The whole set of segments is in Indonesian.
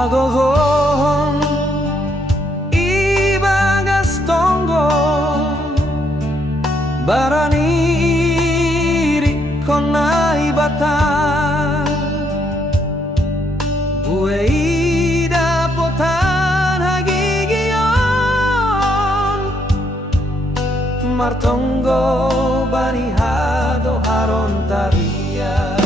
Agogon ibagas tonggo baraniri konai batan bue ida potan hagigion martonggo bani hado haron taria.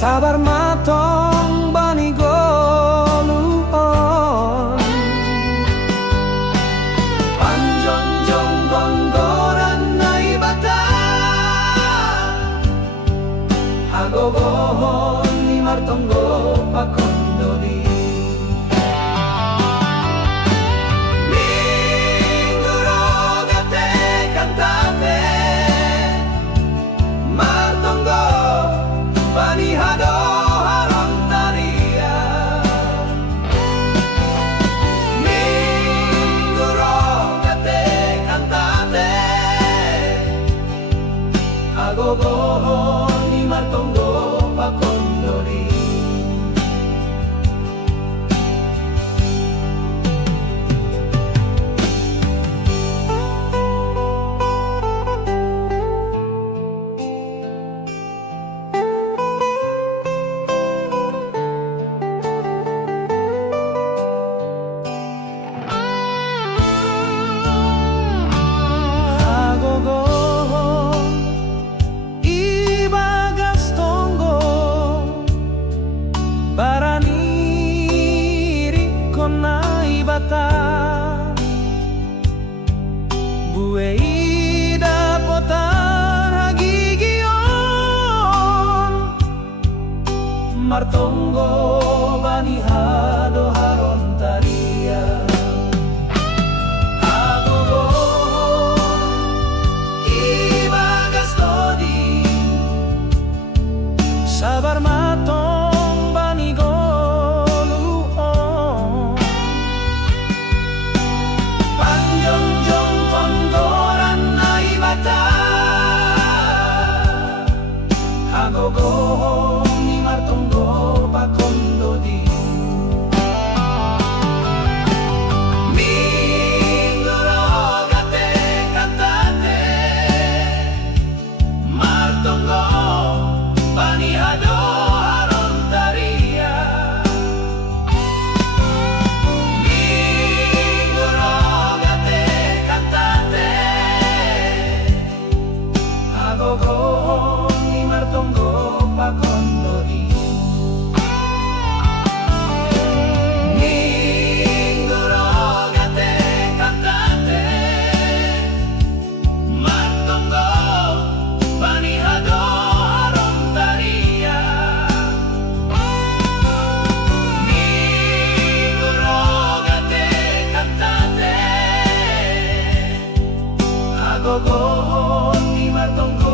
Sabar matong bani goluon panjonjong gonggoran naibata agogohon ni martonggo pakondoni mingguro gate cantate martonggo bani hado haron taria mingguro gate cantate agogohon ni martonggo pakondoni. Bue ida potan hagigion martonggo bani hado haron taria agogohon ibagas todi sabar matong bani goluon panjonjong gonggoran naibata agogohon ni martonggo pakondoni mingguro gate cantate martonggo bani hado haron taria mingguro gate cantate agogohon ni martonggo pakondoni mingguro gate cantate martonggo bani hado haron taria mingguro gate cantate agogohon ni martonggo